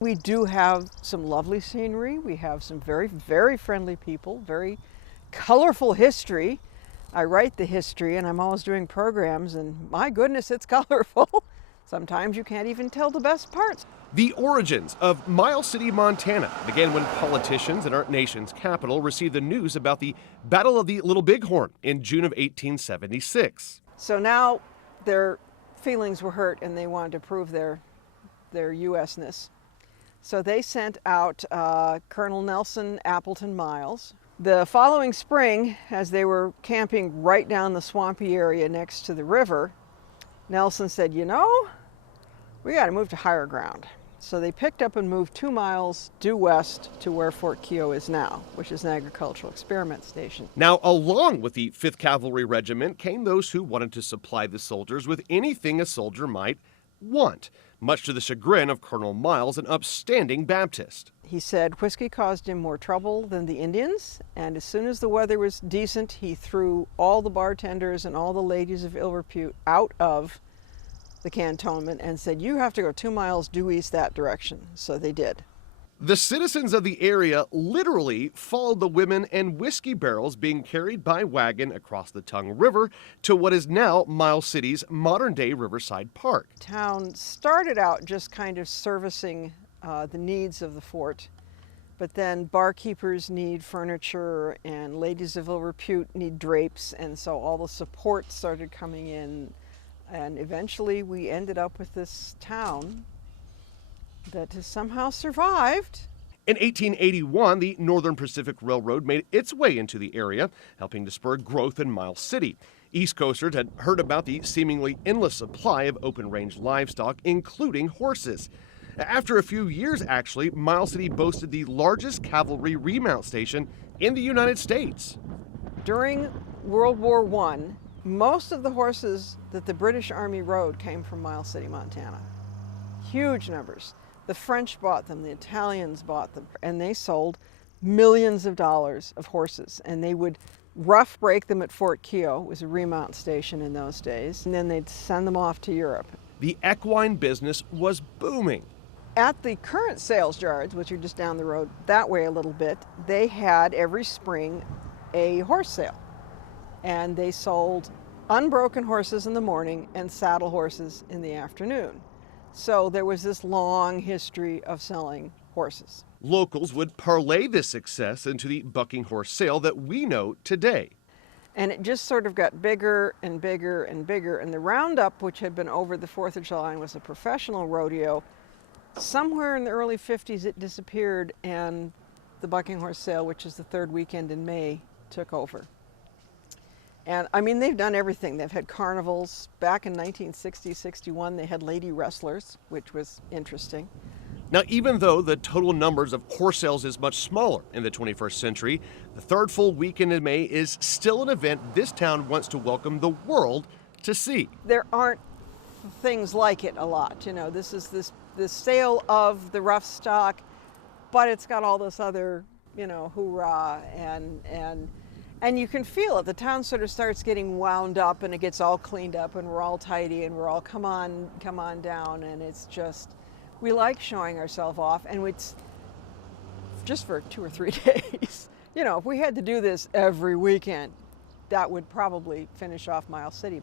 We do have some lovely scenery. We have some very, very friendly people, very colorful history. I write the history and I'm always doing programs, and my goodness, it's colorful. Sometimes you can't even tell the best parts. The origins of Miles City, Montana began when politicians in our nation's capital received the news about the Battle of the Little Bighorn in June of 1876. So now their feelings were hurt and they wanted to prove their U.S.ness. So they sent out Colonel Nelson Appleton Miles. The following spring, as they were camping right down the swampy area next to the river, Nelson said, you know, we got to move to higher ground. So they picked up and moved 2 miles due west to where Fort Keogh is now, which is an agricultural experiment station. Now, along with the 5th Cavalry Regiment came those who wanted to supply the soldiers with anything a soldier might want, much to the chagrin of Colonel Miles, an upstanding Baptist. He said whiskey caused him more trouble than the Indians, and as soon as the weather was decent, he threw all the bartenders and all the ladies of ill repute out of the cantonment and said, you have to go 2 miles due east that direction. So they did. The citizens of the area literally followed the women and whiskey barrels being carried by wagon across the Tongue River to what is now Miles City's modern-day Riverside Park. Town started out just kind of servicing the needs of the fort, but then barkeepers need furniture and ladies of ill repute need drapes, and so all the support started coming in, and eventually we ended up with this town that has somehow survived. In 1881, the Northern Pacific Railroad made its way into the area, helping to spur growth in Miles City. East Coasters had heard about the seemingly endless supply of open-range livestock, including horses. After a few years, actually, Miles City boasted the largest cavalry remount station in the United States. During World War I, most of the horses that the British Army rode came from Miles City, Montana. Huge numbers. The French bought them, the Italians bought them, and they sold millions of dollars of horses. And they would rough break them at Fort Keogh, it was a remount station in those days, and then they'd send them off to Europe. The equine business was booming. At the current sales yards, which are just down the road that way a little bit, they had every spring a horse sale. And they sold unbroken horses in the morning and saddle horses in the afternoon. So there was this long history of selling horses. Locals would parlay this success into the bucking horse sale that we know today. And it just sort of got bigger and bigger and bigger. And the roundup, which had been over the 4th of July and was a professional rodeo, somewhere in the early 50s it disappeared, and the bucking horse sale, which is the 3rd weekend in May, took over. And I mean, they've done everything. They've had carnivals. Back in 1960, 61, they had lady wrestlers, which was interesting. Now, even though the total numbers of horse sales is much smaller in the 21st century, the 3rd full weekend in May is still an event this town wants to welcome the world to see. There aren't things like it a lot. You know, this is this sale of the rough stock, but it's got all this other, you know, hoorah, and you can feel it. The town sort of starts getting wound up, and it gets all cleaned up, and we're all tidy, and we're all come on down, and it's just, we like showing ourselves off, and it's just for 2 or 3 days. You know, if we had to do this every weekend, that would probably finish off Miles City.